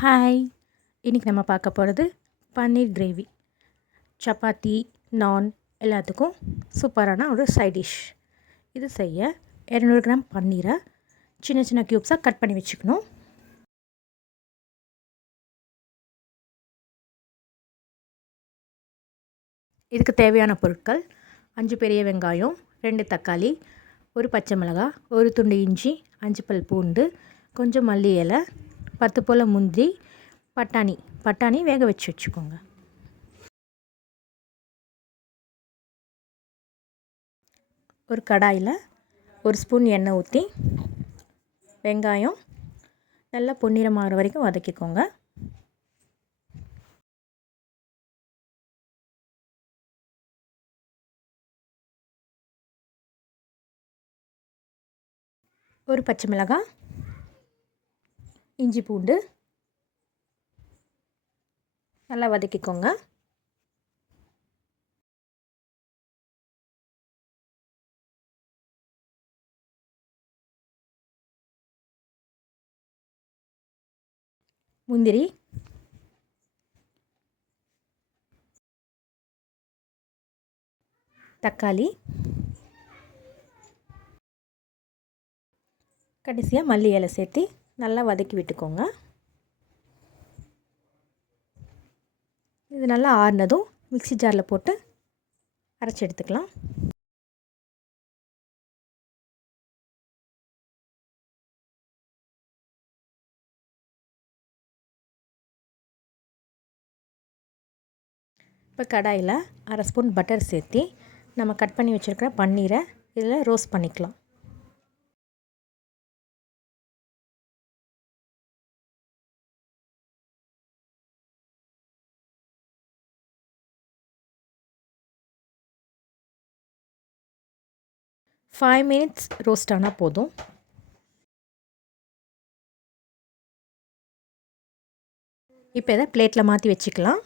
Hi! இன்றைக்கி நம்ம பார்க்க போகிறது பன்னீர் கிரேவி. சப்பாத்தி, நான் எல்லாத்துக்கும் சூப்பரான ஒரு சைட் டிஷ். இது செய்ய 200 கிராம் பன்னீரை சின்ன சின்ன க்யூப்ஸாக கட் பண்ணி வச்சுக்கணும். இதுக்கு தேவையான பொருட்கள் 5 பெரிய வெங்காயம், 2 தக்காளி, 1 பச்சை மிளகாய், 1 துண்டு இஞ்சி, 5 பல் பூண்டு, கொஞ்சம் மல்லி இலை, 10 போல் முந்திரி, பட்டாணி வேக வச்சு வச்சுக்கோங்க. ஒரு கடாயில் 1 ஸ்பூன் எண்ணெய் ஊற்றி வெங்காயம் நல்லா பொன்னிறமாகிற வரைக்கும் வதக்கிக்கோங்க. ஒரு பச்சை மிளகாய், இஞ்சி பூண்டு நல்லா வதக்கிக்கோங்க. முந்திரி, தக்காளி, கடைசியாக மல்லி இலை சேர்த்து நல்லா வதக்கி விட்டுக்கோங்க. இது நல்லா ஆறுனதும் மிக்ஸி ஜாரில் போட்டு அரைச்சி எடுத்துக்கலாம். இப்போ கடாயில் 1/2 ஸ்பூன் பட்டர் சேர்த்து நம்ம கட் பண்ணி வச்சுருக்கிற பன்னீரை இதில் ரோஸ்ட் பண்ணிக்கலாம். ஃபைவ் மினிட்ஸ் ரோஸ்ட் ஆனால் போதும். இப்போ இதை பிளேட்டில் மாற்றி வச்சுக்கலாம்.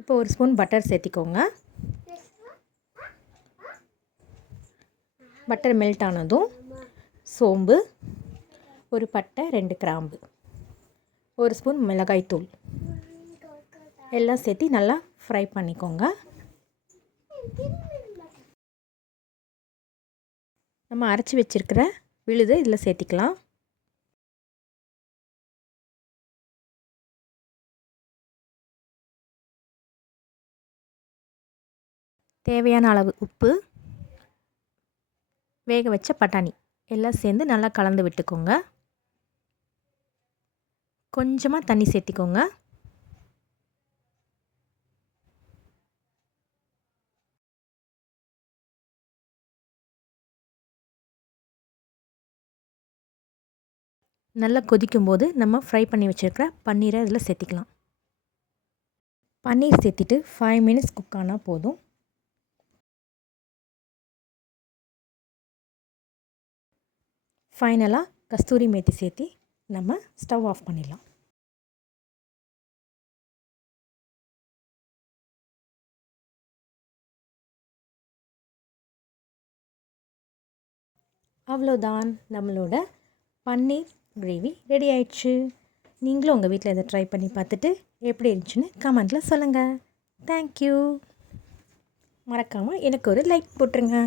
இப்போ 1 ஸ்பூன் பட்டர் சேர்த்திக்கோங்க. பட்டர் மெல்ட் ஆனதும் சோம்பு, ஒரு பட்டை, 2 கிராம்பு, 1 ஸ்பூன் மிளகாய்த்தூள் எல்லாம் சேர்த்து நல்லா ஃப்ரை பண்ணிக்கோங்க. நம்ம அரைச்சி வச்சுருக்கிற விழுதை இதில் சேர்த்திக்கலாம். தேவையான அளவு உப்பு, வேக வச்ச பட்டாணி எல்லாம் சேர்ந்து நல்லா கலந்து விட்டுக்கோங்க. கொஞ்சமாக தண்ணி சேர்த்திக்கோங்க. நல்லா கொதிக்கும்போது நம்ம ஃப்ரை பண்ணி வச்சுருக்கிற பன்னீரை இதில் சேர்த்திக்கலாம். பன்னீர் சேர்த்திட்டு 5 மினிட்ஸ் குக் ஆனால் போதும். ஃபைனலாக கஸ்தூரி மேத்தி சேர்த்து நம்ம ஸ்டவ் ஆஃப் பண்ணிடலாம். அவ்வளோதான், நம்மளோட பன்னீர் கிரேவி ரெடி ஆயிடுச்சு. நீங்களும் உங்கள் வீட்டில் இதை ட்ரை பண்ணி பார்த்துட்டு எப்படி இருந்துச்சுன்னு கமெண்ட்டில் சொல்லுங்கள். தேங்க்யூ. மறக்காமல் எனக்கு ஒரு லைக் போட்டுருங்க.